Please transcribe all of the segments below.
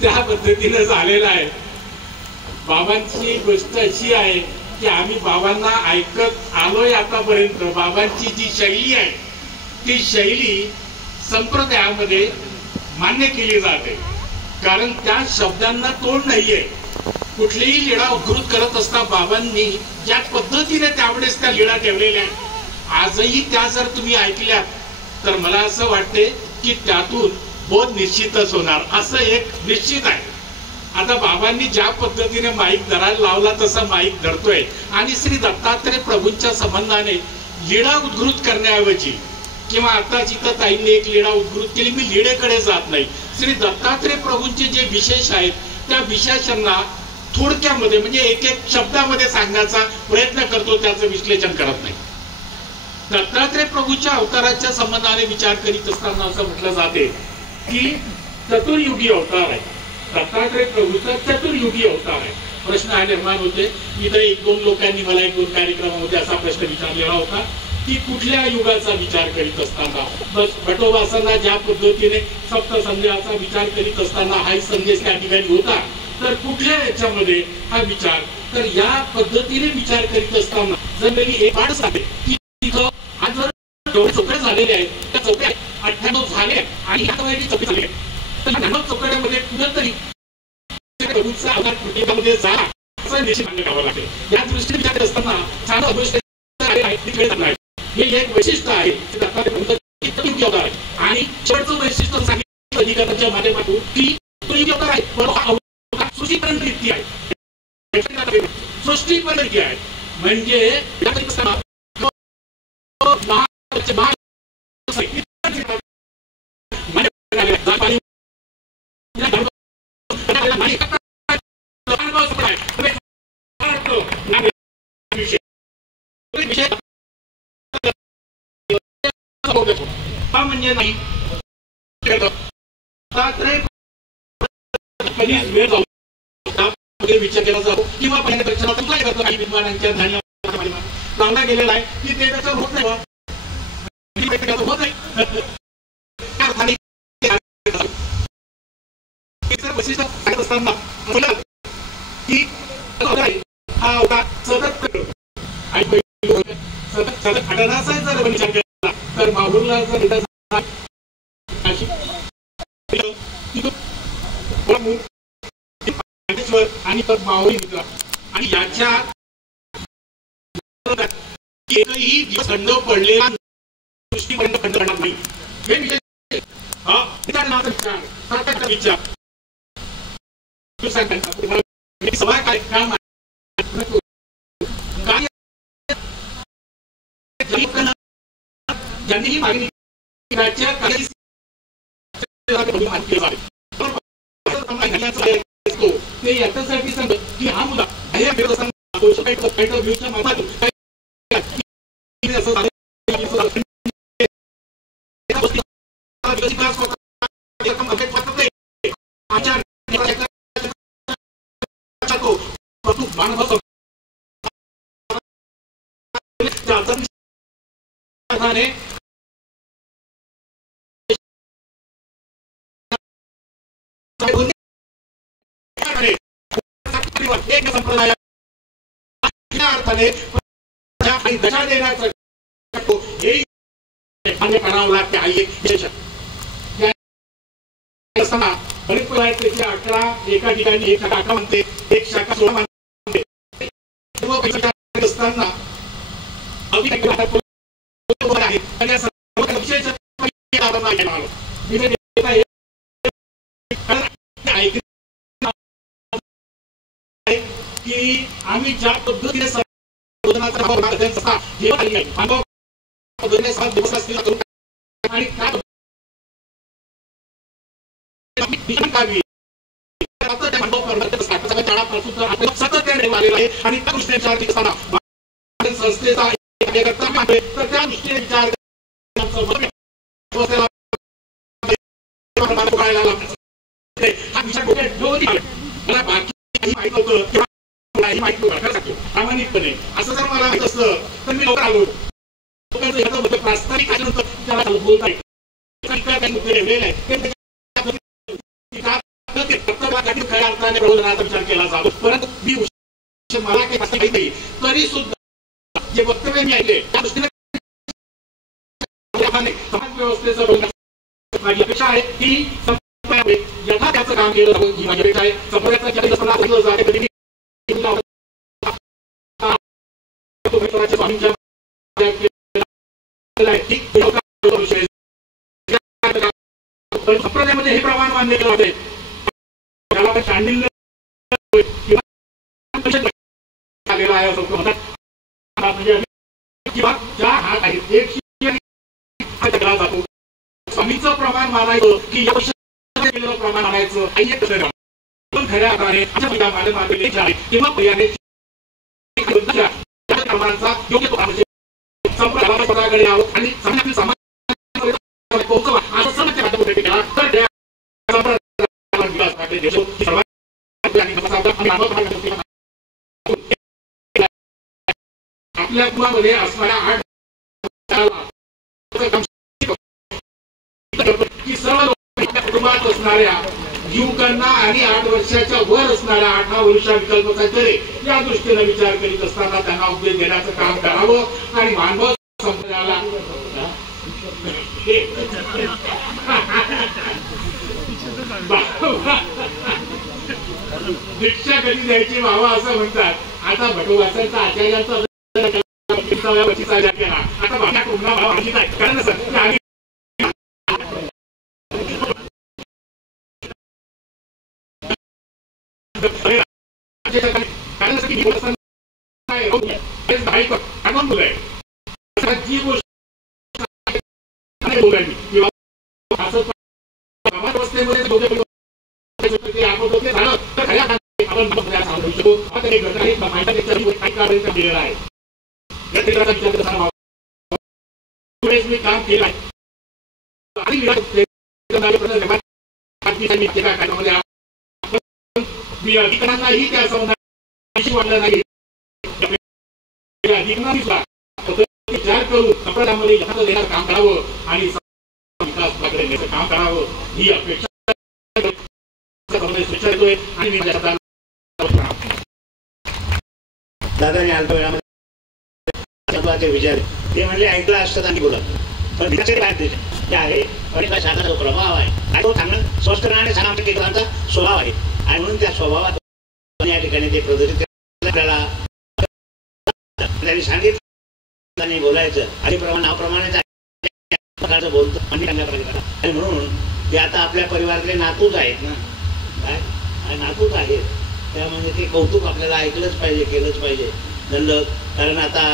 त्या पद्धतीने झालेला आहे. बाबांची गोष्ट अशी आहे की आम्ही बाबांना ऐकत आलोय आतापर्यंत. बाबांची जी शैली आहे ती शैली संप्रदायामध्ये मान्य केली जाते, कारण त्या शब्दांना तोड नाहीये. कुठलीही लीळा उद्धृत करत असता बाबांनी ज्या पद्धतीने त्यावेळेस त्या लीळा ठेवलेल्या आहेत, आजही त्या जर तुम्ही ऐकल्यात तर मला असं वाटते की त्यातून बोध निश्चितच होणार, असं एक निश्चित आहे. आता बाबांनी ज्या पद्धतीने माईक धरायला लावला तसा माईक धरतोय आणि श्री दत्तात्रय प्रभूंच्या संबंधाने लीळा उद्धृत करण्याऐवजी, किंवा आता जिथं ताईंनी एक लीळा उद्धृत केली, मी लीळेकडे जात नाही. श्री दत्तात्रय प्रभूंचे जे विशेष आहेत त्या विशेषांना थोडक्यामध्ये म्हणजे एक एक शब्दामध्ये सांगण्याचा प्रयत्न करतो, त्याचं विश्लेषण करत नाही. दत्तात्रय प्रभूंच्या अवताराच्या संबंधाने विचार करीत असताना असं म्हटलं जाते की चतुर्युगी अवतार आहे. दत्तात्रय प्रभूचा चतुर्युगी अवतार आहे. प्रश्न हा निर्माण होते. इथं एक दोन लोकांनी मला एक दोन कार्यक्रमामध्ये असा प्रश्न विचारलेला होता की कुठल्या युगाचा विचार करीत असताना, बस भटोबासांना ज्या पद्धतीने सप्तसंध्याचा विचार करीत असताना हा संदेश त्या ठिकाणी होता, तर कुठल्या याच्यामध्ये हा विचार, तर या पद्धतीने विचार करीत असताना जनरली एक वाढ सांगते की तिथं आज जर जेवढे चौकड्या झालेले आहेत त्या चौकड्या 98 झाले आणि ह्या वयाची चौकडी झाली आहे, तर 99 चौकड्यामध्ये कुठेतरी प्रभूचा अवतार कृतीमध्ये झाला असं निश्चित मान्य करावं लागेल. या दृष्टीने विचार करत असताना छान अभ्यास हे एक वैशिष्ट्य आहे आणि शेवटचं वैशिष्ट्य सांगितलं अधिकाराच्या माध्यमातून की सृष्टीपर्यंत आहे, सृष्टीपर्यंत आहे. म्हणजे म्हणजे नाही विचार केला जातो किंवा काही विद्वानांच्या चांगला गेलेला आहे की ते त्याचं होत नाही, होत नाही. वैशिष्ट्य सांगत असताना की हा होता सतत सतत घटनाचा जर विचार केला तर माहूरला जर आणि माहुरी मित्र आणि याच्या एकही दिवस खंड पडलेला सृष्टीपर्यंत खंड करणार नाही. हे विषय विचार सभा कार्यक्रम ज्यांनी ही मागणी ते याच्यासाठी सांगत की हा मुद्दा संप्रदाय दशा देण्याचा करावं लागते. हा एक विशेष असताना बरेच 11 एका ठिकाणी 1 शाखा म्हणते, 1 शाखा 16 म्हणते असताना की आम्ही ज्या पद्धतीने संस्थेचा त्या दृष्टीने विचार हा विचार मला बाकी माहित होतं प्रामाणिकपणे असं जर मला माहित असतं तर मी लवकर आलो. प्रास्ताविक आल्यानंतर त्याला बोलता ते कर्तव्यासाठी खऱ्या अर्थाने प्रबोधनाचा विचार केला जातो. परंतु मी मला काही माहिती नाही तरी सुद्धा जे वक्तव्य मी ऐकले त्या दृष्टीने समाज व्यवस्थेचं माझी अपेक्षा आहे की यथा त्याचं काम केलं जावं ही माझी अपेक्षा आहे. संप्रदायाचं संप्रदायामध्ये हे प्रमाण मान्य केलं जाते त्याला शांडिल्य आलेला आहे असं म्हणतात. किंवा ज्या हात आहेत एक जातो स्वामीचं प्रमाण मानायचं की केलेलं प्रमाण आणायचं खऱ्या अर्थाने किंवा पर्यायाने प्रमाणाचा योग्य संप्रदायाकडे यावं आणि समाजातील समाज पोहोचवा असं समाजच्या माध्यमातून केला तर आपल्या कुळामध्ये असणाऱ्या 8 की सर्व कुटुंबात असणाऱ्या युवकांना आणि 8 वर्षाच्या वर असणाऱ्या 18 वर्षा विकल्पकांकडे या दृष्टीने विचार करीत असताना त्यांना उपदेश देण्याचं काम करावं आणि मानव संप्रदायाला दीक्षा कधी द्यायची व्हावा असं म्हणतात. आता भटोबासांचा आचार्यांचा केला आता माझ्या कुंभा भाव आणखी काय कारण सर जी गोष्ट काम केलं अधिकारांनाही त्या संबंधाशी वाटलं नाही. विचार करून संप्रदायामध्ये देण्याचं काम करावं आणि विकास काम करावं ही अपेक्षा आणि दादाने अल्प वेळामध्ये विचार ते म्हणले ऐकलं असतं आणि बोलत पण विकास आहे शाखाचा जो प्रभाव आहे तो चांगला स्वस्थ राहणे सांगा आमच्या केंद्रांचा स्वभाव आहे आणि म्हणून त्या स्वभावात या ठिकाणी ते प्रदर्शित आपल्याला त्यांनी सांगितलं आणि बोलायचं आणि नावाप्रमाणे बोलतो आणि म्हणून ते आता आपल्या परिवारातले नातूच आहेत ना काय नातूच आहेत त्यामध्ये ते कौतुक आपल्याला ऐकलंच पाहिजे केलंच पाहिजे दंड. कारण आता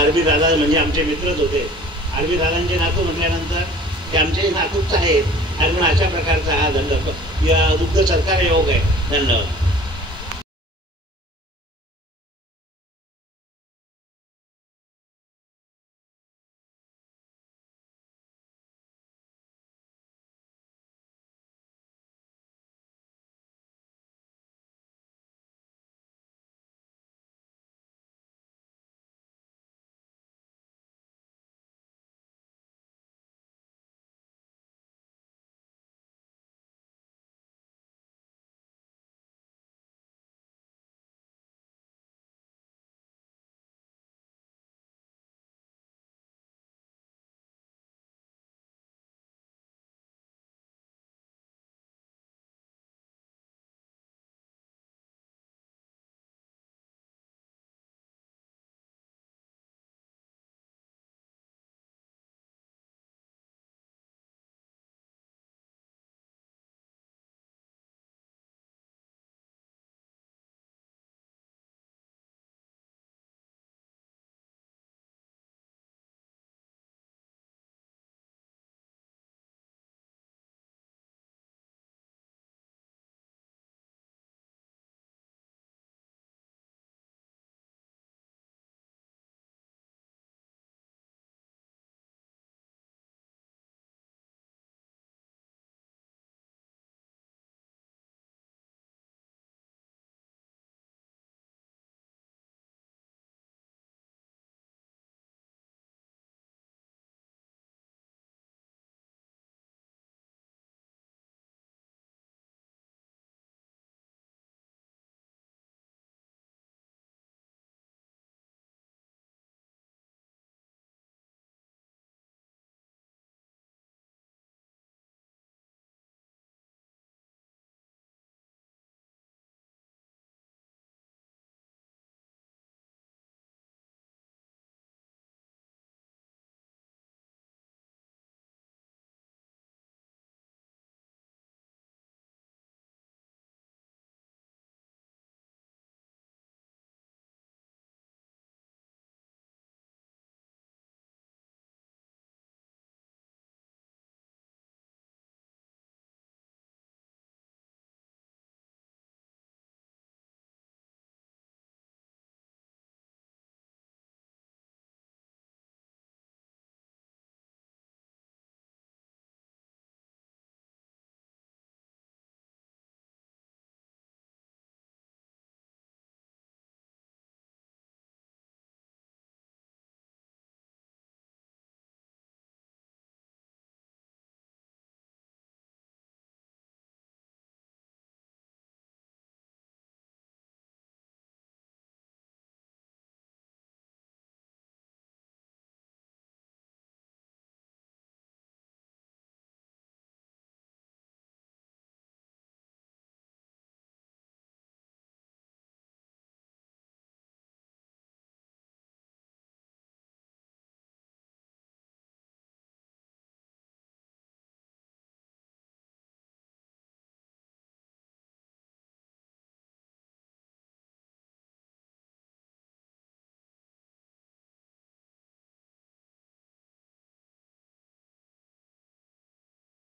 अरबी दादा म्हणजे आमचे मित्रच होते. अरबी दादांचे नातू म्हटल्यानंतर ते आमचे नातूच आहेत आणि म्हणून अशा प्रकारचा हा दंड दुग्ध सरकार योग आहे दंड.